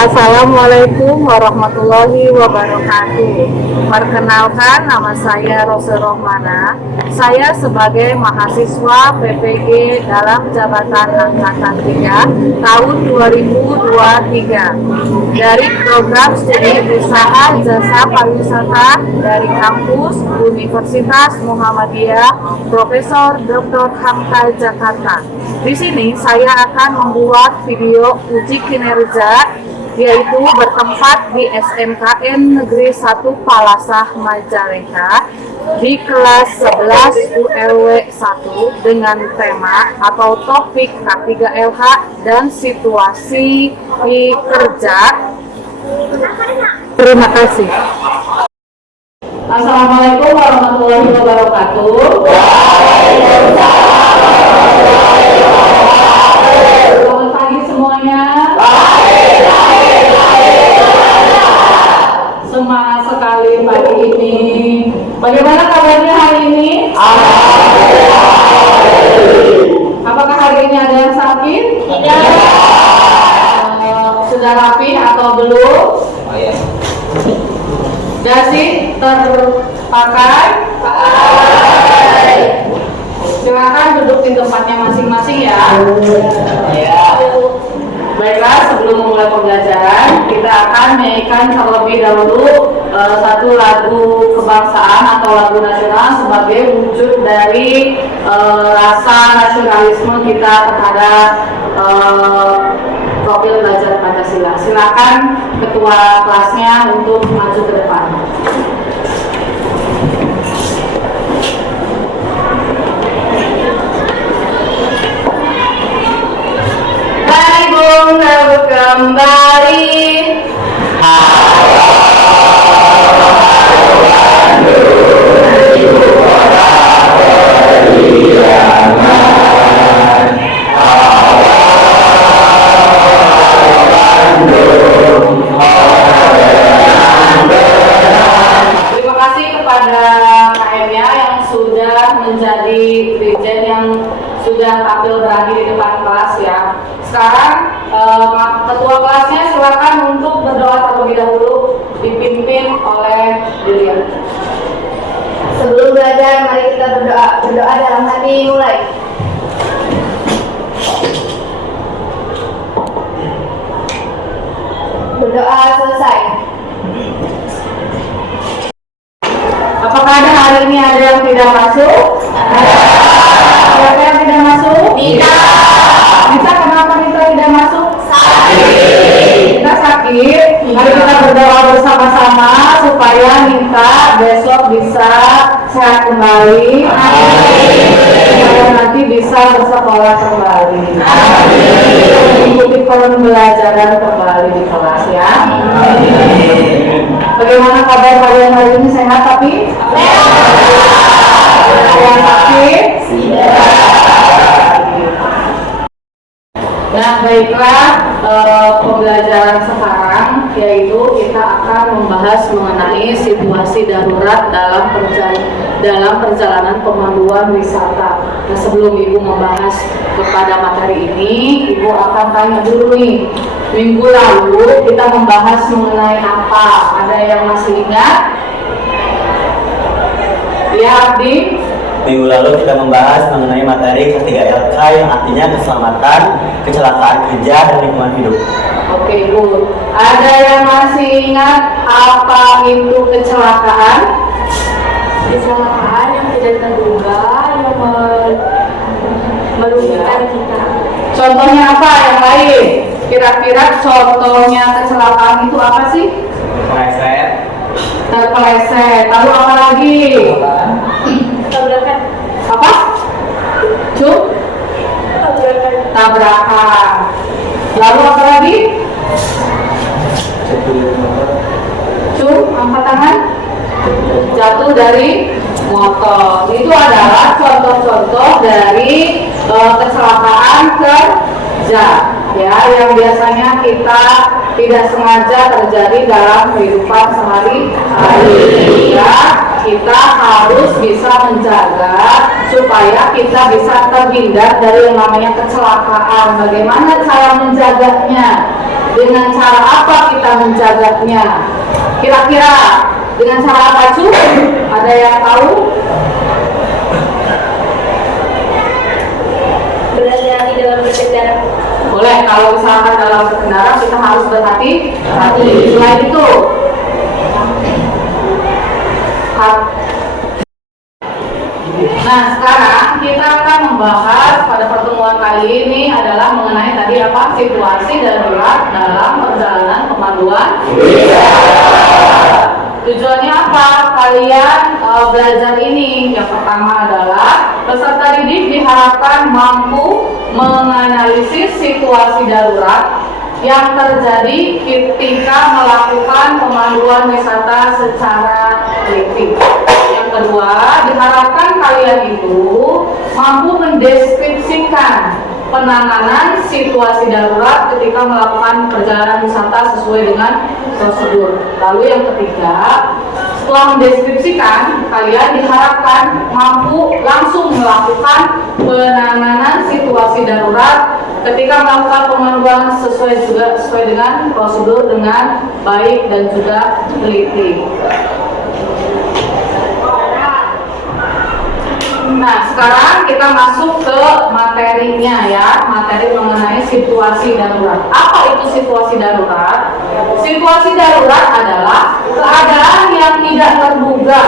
Assalamualaikum warahmatullahi wabarakatuh. Perkenalkan, nama saya Rose Rohmana. Saya sebagai mahasiswa PPG dalam jabatan Angkatan 3 tahun 2023 dari program studi usaha jasa pariwisata dari kampus Universitas Muhammadiyah Profesor Dr. Hamka Jakarta. Di sini saya akan membuat video uji kinerja yaitu bertempat di SMKN Negeri 1 Palasah Majalengka di kelas 11 ULW 1 dengan tema atau topik K3LH dan situasi di kerja. Terima kasih. Assalamualaikum warahmatullahi wabarakatuh. Selamat pagi semuanya. Semangat sekali pagi ini. Bagaimana kabarnya hari ini? Apakah hari ini ada yang sakit? Tidak. Sudah rapi atau belum? Dasi terpakai? Silakan duduk di tempatnya masing-masing ya. Baiklah, sebelum memulai pembelajaran, kita akan menyanyikan terlebih dahulu satu lagu kebangsaan atau lagu nasional sebagai wujud dari rasa nasionalisme kita terhadap profil belajar Pancasila. Silakan ketua kelasnya untuk maju ke depan. Kembali terima kasih kepada KM-nya yang sudah menjadi dirjen yang sudah tampil berani di depan kelas ya. Sekarang ketua kelasnya silakan untuk berdoa terlebih dahulu dipimpin oleh Julian. Sebelum belajar, mari kita berdoa. Berdoa dalam hati, mulai. Berdoa selesai. Apakah hari ini ada yang tidak masuk? Siapa yang tidak masuk? Tidak. Bisa kenapa kita tidak masuk? Sakit. Kita sakit. Mari kita berdoa bersama-sama supaya Nita besok bisa sehat kembali. Supaya nanti bisa bersekolah kembali. Mengikuti pembelajaran kembali di kelas ya. Bagaimana kabar kalian hari ini, sehat tapi? Yang sakit? Nah, baiklah, pembelajaran sekarang yaitu kita akan membahas mengenai situasi darurat dalam perjalanan pemanduan wisata. Nah, sebelum Ibu membahas kepada materi ini, Ibu akan tanya dulu nih, minggu lalu kita membahas mengenai apa? Ada yang masih ingat? Ya, Abdi? Minggu lalu kita membahas mengenai materi K3LK yang artinya keselamatan, kecelakaan kerja, dan lingkungan hidup. Oke, Bu. Ada yang masih ingat apa itu kecelakaan? Kecelakaan yang tidak terduga yang merugikan kita. Contohnya apa yang lain? Kira-kira contohnya kecelakaan itu apa sih? Kepleset, Terpeleset. Lalu apa lagi? Tabrakan. Apa? Tabrakan. Lalu apa lagi? Angkat tangan. Jatuh dari motor. Itu adalah contoh-contoh dari kecelakaan kerja ya, yang biasanya kita tidak sengaja terjadi dalam kehidupan sehari-hari ya. Kita harus bisa menjaga supaya kita bisa terhindar dari yang namanya kecelakaan. Bagaimana cara menjaganya? Dengan cara apa kita menjaganya? Kira-kira dengan cara apa cu? Ada yang tahu? Berhati-hati dalam berkendara. Boleh, kalau misalkan dalam berkendara kita harus berhati-hati. Selain itu, nah sekarang kita akan membahas pada pertemuan kali ini adalah mengenai tadi apa? Situasi darurat dalam perjalanan pemanduan. Tujuannya apa? Kalian belajar ini. Yang pertama adalah peserta didik diharapkan mampu menganalisis situasi darurat yang terjadi ketika melakukan pemanduan wisata secara teliti. Yang kedua, diharapkan kalian itu mampu mendeskripsikan penanganan situasi darurat ketika melakukan perjalanan wisata sesuai dengan prosedur. Lalu yang ketiga, setelah mendeskripsikan, kalian diharapkan mampu langsung melakukan penanganan situasi darurat ketika melakukan pemanduan sesuai dengan prosedur dengan baik dan juga teliti. Nah, sekarang kita masuk ke materinya ya, materi mengenai situasi darurat. Apa itu situasi darurat? Situasi darurat adalah keadaan yang tidak terduga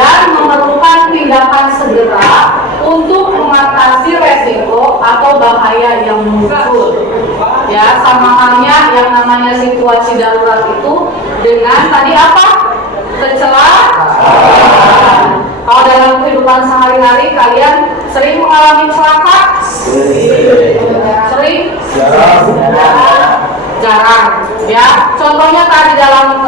dan memerlukan tindakan segera untuk mengatasi resiko atau bahaya yang muncul. Ya, sama halnya yang namanya situasi darurat itu dengan tadi apa? Kecelakaan. Kalau dalam kehidupan sehari-hari kalian sering mengalami celaka? Sering? Jarang. Ya, contohnya tadi dalam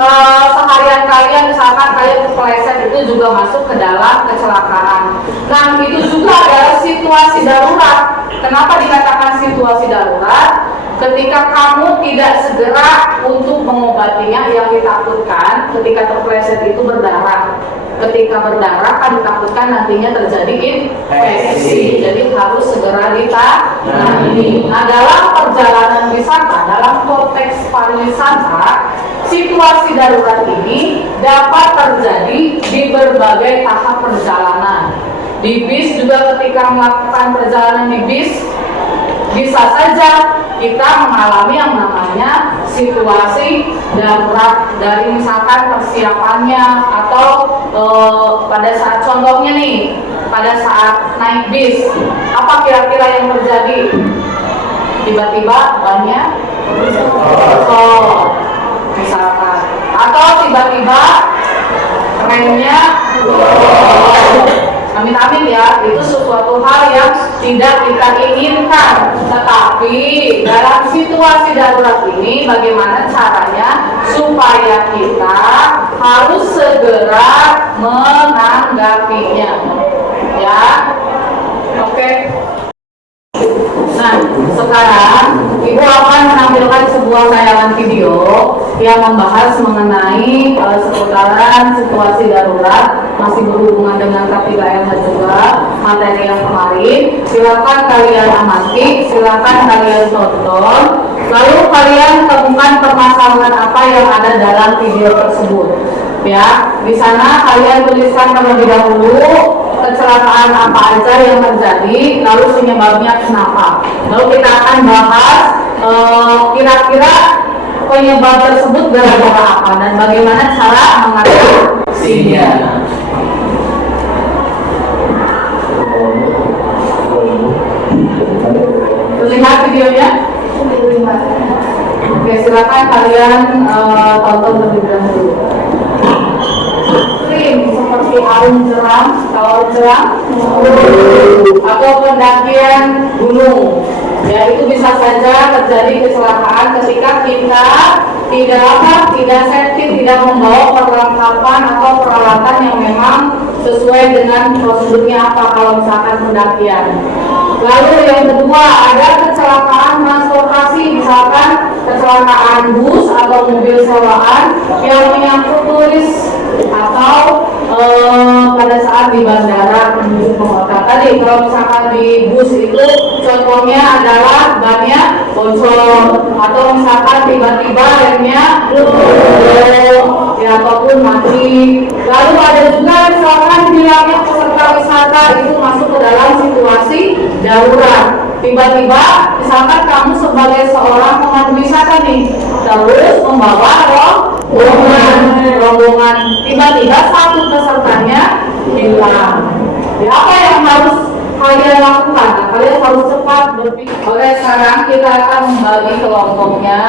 seharian kalian misalkan kalian kepleset itu juga masuk ke dalam kecelakaan. Nah, itu juga adalah situasi darurat. Kenapa dikatakan situasi darurat? Ketika kamu tidak segera untuk mengobatinya, yang ditakutkan ketika terpleset itu berdarah. Ketika berdarah kan ditakutkan nantinya terjadi infeksi, jadi harus segera ditangani. Nah, dalam perjalanan wisata, dalam konteks pariwisata, situasi darurat ini dapat terjadi di berbagai tahap perjalanan. Di bis juga ketika melakukan perjalanan di bis, bisa saja kita mengalami yang namanya situasi darurat dari misalkan persiapannya atau pada saat contohnya nih, pada saat naik bis, apa kira-kira yang terjadi? Tiba-tiba bannya misalkan, atau tiba-tiba remnya amin-amin ya, itu sesuatu hal yang tidak kita inginkan. Tetapi dalam situasi darurat ini bagaimana caranya supaya kita harus segera menanggapinya, ya. Oke. Nah, sekarang Ibu akan menampilkan sebuah tayangan video yang membahas mengenai seputaran situasi darurat, masih berhubungan dengan K3LH juga, materi yang kemarin. Silakan kalian amati, silakan kalian tonton, lalu kalian temukan permasalahan apa yang ada dalam video tersebut. Ya, di sana kalian tuliskan terlebih dahulu kecelakaan apa aja yang terjadi, lalu penyebabnya kenapa. Lalu kita akan bahas kira-kira penyebab tersebut gara-gara apa dan bagaimana cara mengatasinya. Lihat videonya. Oke, silakan kalian tonton terlebih dahulu. Seperti arung jeram, kalau jeram atau pendakian gunung, ya itu bisa saja terjadi kecelakaan ketika kita tidak safety, tidak membawa perlengkapan atau peralatan yang memang sesuai dengan prosedurnya apa kalau misalkan pendakian. Lalu yang kedua, ada kecelakaan transportasi, misalkan kecelakaan bus atau mobil sewaan yang menyangkut turis atau pada saat di bandara menuju ke hotel. Tadi kalau misalkan di bus itu contohnya adalah bannya bocor, atau misalkan tiba-tiba remnya ya ataupun mati. Lalu ada juga misalkan bilangnya peserta wisata itu masuk ke dalam situasi darurat. Tiba-tiba misalkan kamu sebagai seorang pemandu wisata nih, terus membawa rombongan, tiba-tiba satu pesertanya hilang. Ya, apa yang harus kalian lakukan? Nah, kalian harus cepat berpikir. Oke, sekarang kita akan membagi kelompoknya.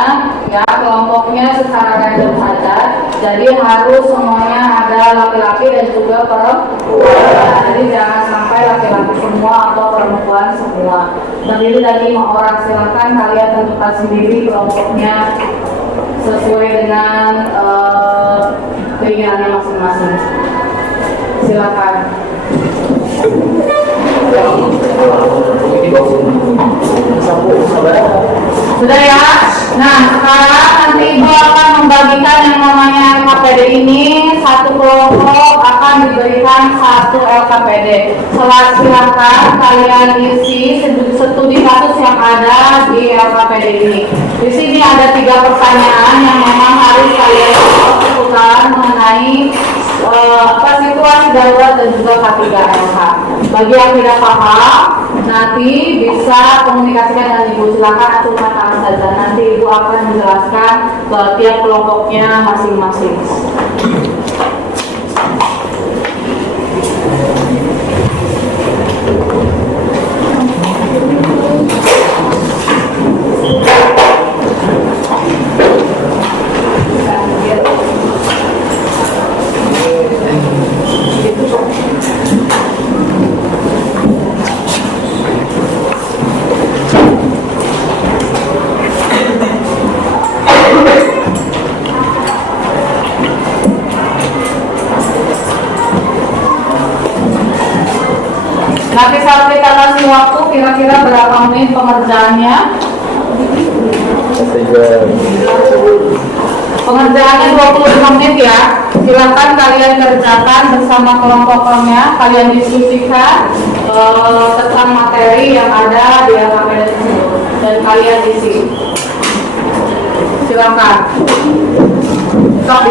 Ya, kelompoknya secara random saja. Jadi harus semuanya ada laki-laki dan juga perempuan. Jadi jangan sampai laki-laki semua atau perempuan semua. Terdiri dari 5 orang. Silakan kalian tentukan sendiri kelompoknya sesuai dengan keinginannya masing-masing. Silakan. Sudah ya? Nah, sekarang nanti Ibu akan membagikan yang namanya LKPD ini. Satu kelompok akan diberikan satu LKPD. Silakan kalian isi studi kasus yang ada di LKPD ini. Di sini ada 3 pertanyaan yang memang harus kalian lakukan mengenai situasi darurat dan juga K3LK. Bagi yang tidak paham, nanti bisa komunikasikan dengan Ibu. Silakan acungkan tangan saja. Nanti Ibu akan menjelaskan tiap kelompoknya masing-masing. Nanti saat kita kasih waktu kira-kira berapa menit pengerjaannya? Pengerjaannya 25 menit ya. Silakan kalian kerjakan bersama kelompoknya. Kalian diskusikan tentang materi yang ada di LKPD tersebut dan kalian isi. Silakan. Tetap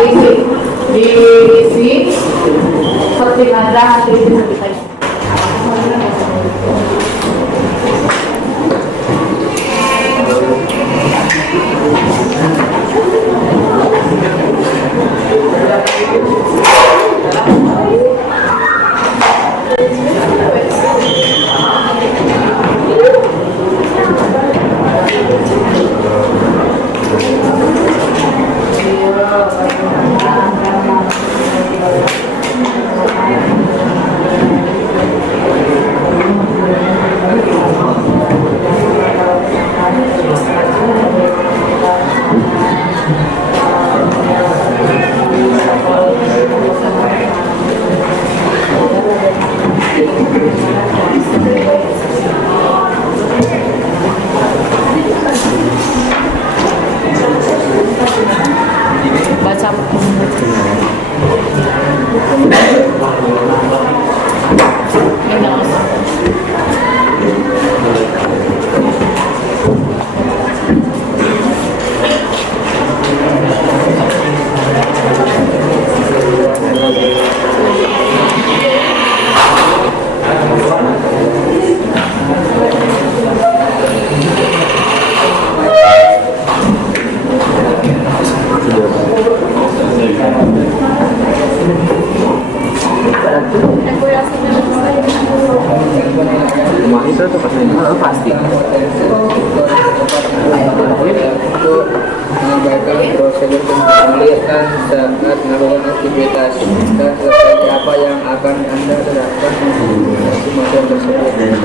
diisi seperti aja nanti isi. pasti. Untuk mengabaikan prosedur pengambilan saat melakukan aktivitas dan seperti apa yang akan Anda terapkan di materi tersebut.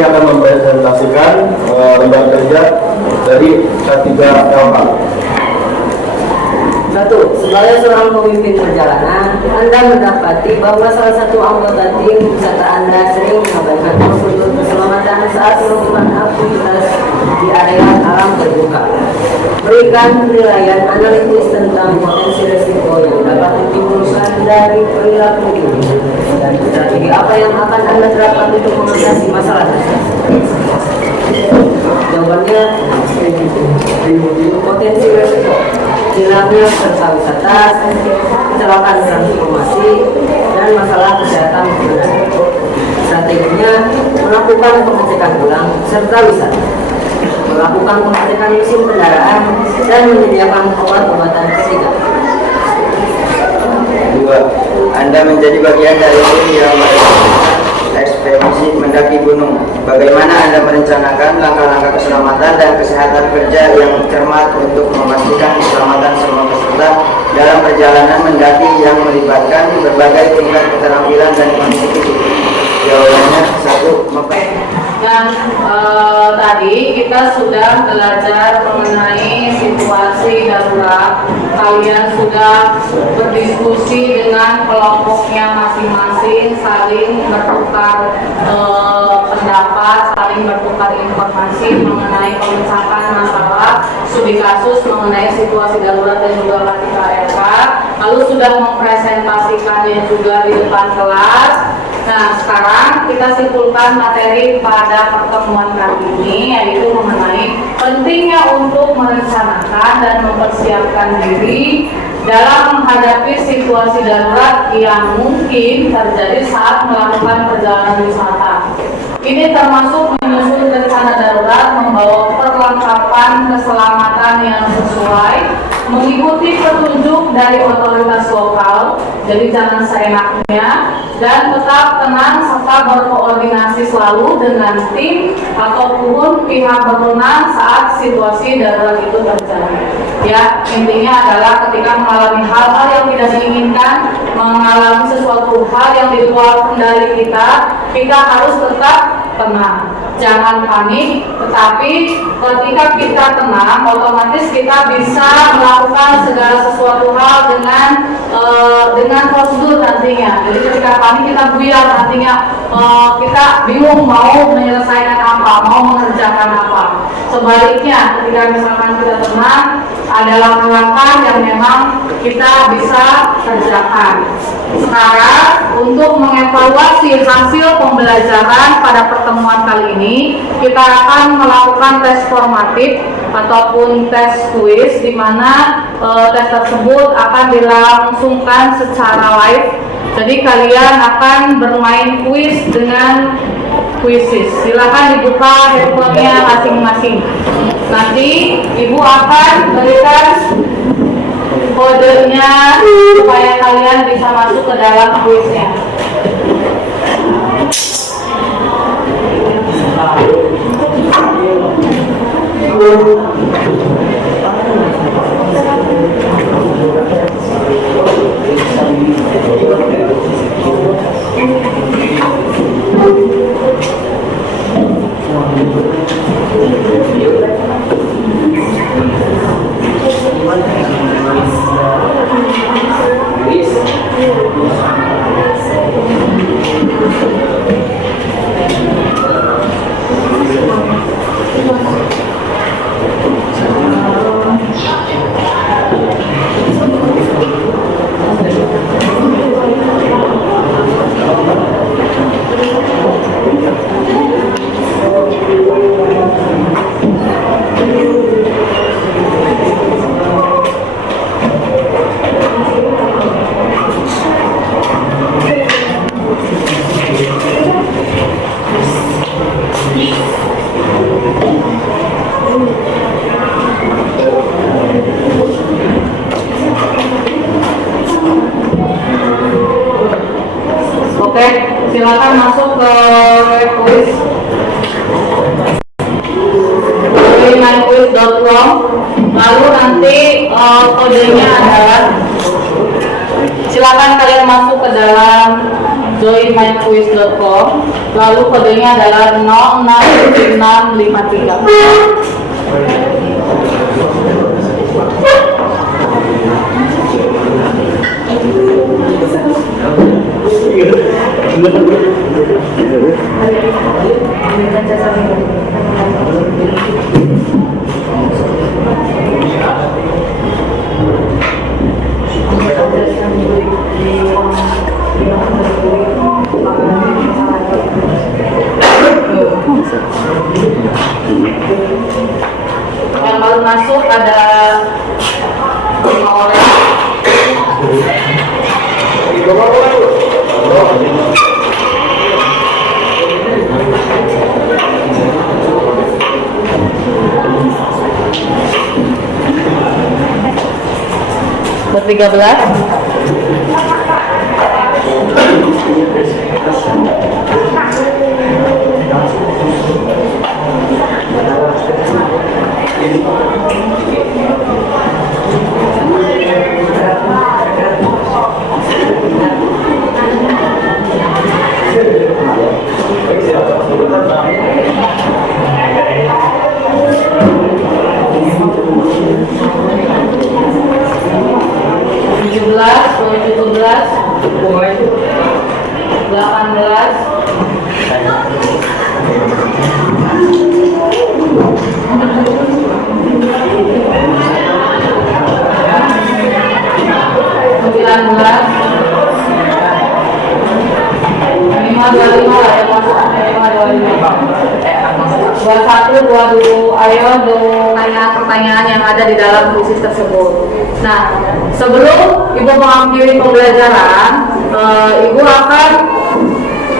ini akan mempresentasikan lembar kerja dari K3LH. 1. Sebagai seorang pemimpin perjalanan, Anda mendapati bahwa salah satu anggota tim wisata Anda sering mengabaikan prosedur keselamatan saat melakukan aktivitas di area alam terbuka. Berikan penilaian analitis tentang potensi risiko yang dapat ditimbulkan dari perilaku ini dan strategi apa yang akan Anda terapkan untuk mengatasi masalah tersebut. Jawabannya, potensi risiko hilangnya peserta wisata, kecelakaan transportasi, dan masalah kesehatan pengguna. Strateginya melakukan pengecekan ulang serta wisata, melakukan pengecekan mesin kendaraan, dan menyediakan obat-obatan ketiga. 2. Anda menjadi bagian dari tim yang melakukan ekspedisi mendaki gunung. Bagaimana Anda merencanakan langkah-langkah keselamatan dan kesehatan kerja yang cermat untuk memastikan keselamatan semua peserta dalam perjalanan mendaki yang melibatkan berbagai tingkat keterampilan dan kondisi fisik? Jawabannya 1. Dan tadi kita sudah belajar mengenai situasi darurat. Kalian sudah berdiskusi dengan kelompoknya masing-masing, saling bertukar pendapat, saling bertukar informasi mengenai pemecahan masalah studi kasus mengenai situasi darurat dan juga K3LH. Lalu sudah mempresentasikannya juga di depan kelas. Nah, sekarang kita simpulkan materi pada pertemuan kali ini, yaitu mengenai pentingnya untuk merencanakan dan mempersiapkan diri dalam menghadapi situasi darurat yang mungkin terjadi saat melakukan perjalanan wisata. Ini termasuk menyusun rencana darurat, membawa perlengkapan keselamatan yang sesuai, mengikuti petunjuk dari otoritas lokal, jadi jangan seenaknya, dan tetap tenang serta berkoordinasi selalu dengan tim ataupun pihak berwenang saat situasi darurat itu terjadi. Ya, intinya adalah ketika mengalami hal-hal yang tidak diinginkan, mengalami sesuatu hal yang di luar kendali kita harus tetap tenang. Jangan panik, tetapi ketika kita tenang, otomatis kita bisa melakukan segala sesuatu hal dengan prosedur nantinya. Jadi ketika panik kita buyar, nantinya kita bingung mau menyelesaikan apa, mau mengerjakan apa. Sebaliknya, ketika misalkan kita tenang, adalah langkah yang memang kita bisa kerjakan. Sekarang untuk mengevaluasi hasil pembelajaran pada pertemuan kali ini, kita akan melakukan tes formatif ataupun tes kuis, di mana tes tersebut akan dilangsungkan secara live. Jadi kalian akan bermain kuis dengan kuisis. Silakan dibuka handphonenya masing-masing. Nanti ibu akan berikan kodenya supaya kalian bisa masuk ke dalam kuisnya. Oke, silakan masuk ke kuis myquiz.com. Lalu nanti kodenya adalah Silakan kalian masuk ke dalam joinmyquiz.com, lalu kodenya adalah 065653. Yang baru masuk ada 5 orang. Ber-13. Ayo dong pertanyaan yang ada di dalam kuisis tersebut. Nah, sebelum Ibu mengakhiri pembelajaran, Ibu akan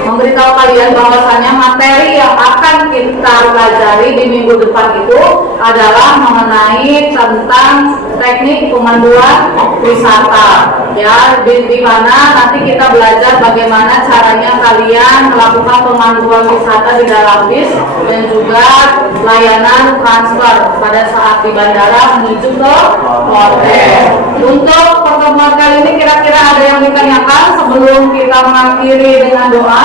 memberitahu kalian bahwasannya materi yang akan kita pelajari di minggu depan itu adalah mengenai tentang teknik pemanduan wisata. Ya, di mana nanti kita belajar bagaimana caranya kalian melakukan pemanduan wisata di dalam bis dan juga layanan transfer pada saat di bandara menuju ke hotel. Untuk pertemuan kali ini kira-kira ada yang ditanyakan sebelum kita mengakhiri dengan doa?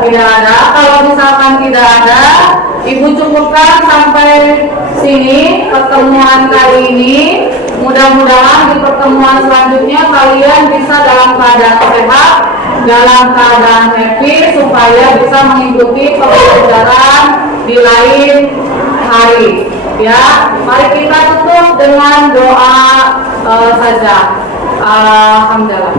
Tidak ada. Kalau misalkan tidak ada, Ibu cukupkan sampai sini pertemuan kali ini. Mudah-mudahan di pertemuan selanjutnya kalian bisa dalam keadaan sehat, dalam keadaan happy, supaya bisa mengikuti pembelajaran di lain hari. Ya, mari kita tutup dengan doa saja. Alhamdulillah.